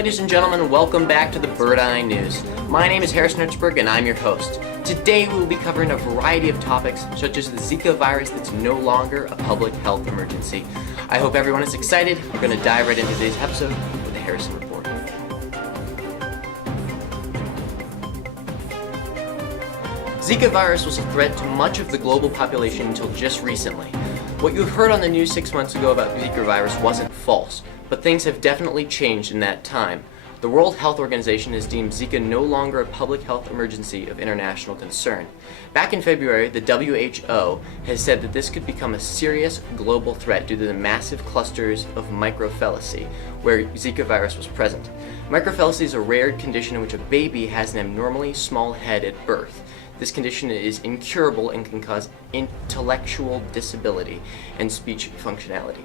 ladies and gentlemen, welcome back to the Bird Eye News. My name is Harrison Hertzberg and I'm your host. Today we will be covering a variety of topics such as the Zika virus that's no longer a public health emergency. I hope everyone is excited. We're going to dive right into today's episode with the Harrison Report. Zika virus was a threat to much of the global population until just recently. What you heard on the news 6 months ago about Zika virus wasn't false, but things have definitely changed in that time. The World Health Organization has deemed Zika no longer a public health emergency of international concern. Back in February, the WHO has said that this could become a serious global threat due to the massive clusters of microcephaly, where Zika virus was present. Microcephaly is a rare condition in which a baby has an abnormally small head at birth. This condition is incurable and can cause intellectual disability and speech functionality.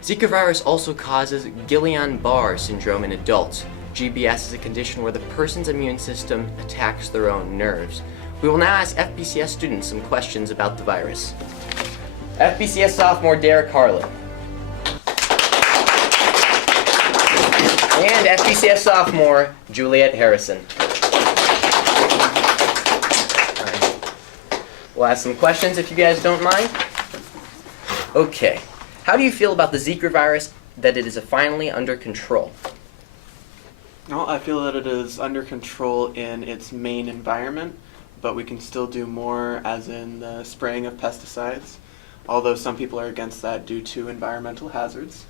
Zika virus also causes Guillain-Barré syndrome in adults. GBS is a condition where the person's immune system attacks their own nerves. We will now ask FBCS students some questions about the virus. FBCS sophomore Derek Harlan. And FBCS sophomore Juliet Harrison. We'll ask some questions if you guys don't mind. Okay. How do you feel about the Zika virus, that it is finally under control? Well, I feel that it is under control in its main environment, but we can still do more, as in the spraying of pesticides, although some people are against that due to environmental hazards.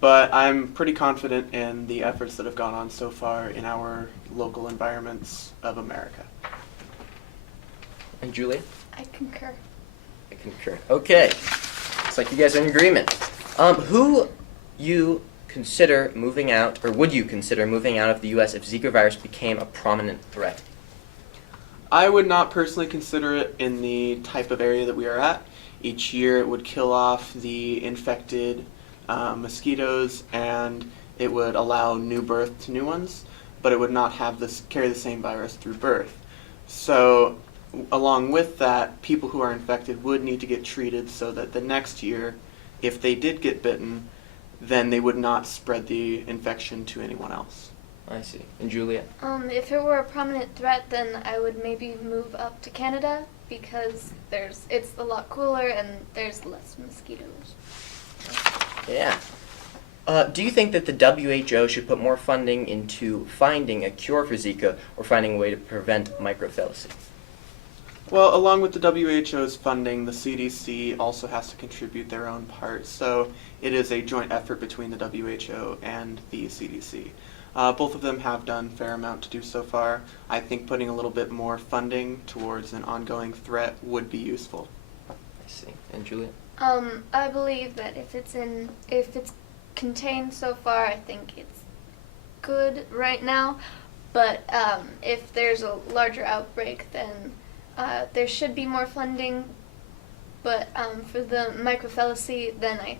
But I'm pretty confident in the efforts that have gone on so far in our local environments of America. And Julia? I concur. I concur. Okay. Looks like you guys are in agreement. Who you consider moving out, or would you consider moving out of the U.S. if Zika virus became a prominent threat? I would not personally consider it in the type of area that we are at. Each year it would kill off the infected mosquitoes and it would allow new birth to new ones, but it would not have carry the same virus through birth. So along with that, people who are infected would need to get treated so that the next year, if they did get bitten, then they would not spread the infection to anyone else. I see. And Julia? If it were a prominent threat, then I would maybe move up to Canada because it's a lot cooler and there's less mosquitoes. Yeah. Do you think that the WHO should put more funding into finding a cure for Zika or finding a way to prevent microcephaly? Well, along with the WHO's funding, the CDC also has to contribute their own part, so it is a joint effort between the WHO and the CDC. Both of them have done a fair amount to do so far. I think putting a little bit more funding towards an ongoing threat would be useful. I see. And Julia? I believe that if it's contained so far, I think it's good right now, but if there's a larger outbreak, then there should be more funding, but for the microcephaly, then I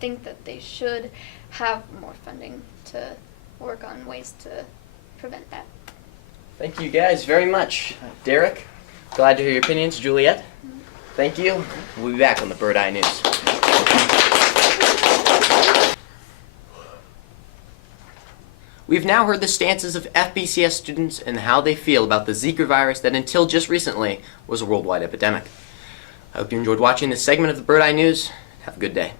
think that they should have more funding to work on ways to prevent that. Thank you guys very much. Derek, glad to hear your opinions. Juliet, thank you. We'll be back on the Bird Eye News. We've now heard the stances of FBCS students and how they feel about the Zika virus that until just recently was a worldwide epidemic. I hope you enjoyed watching this segment of the Bird Eye News. Have a good day.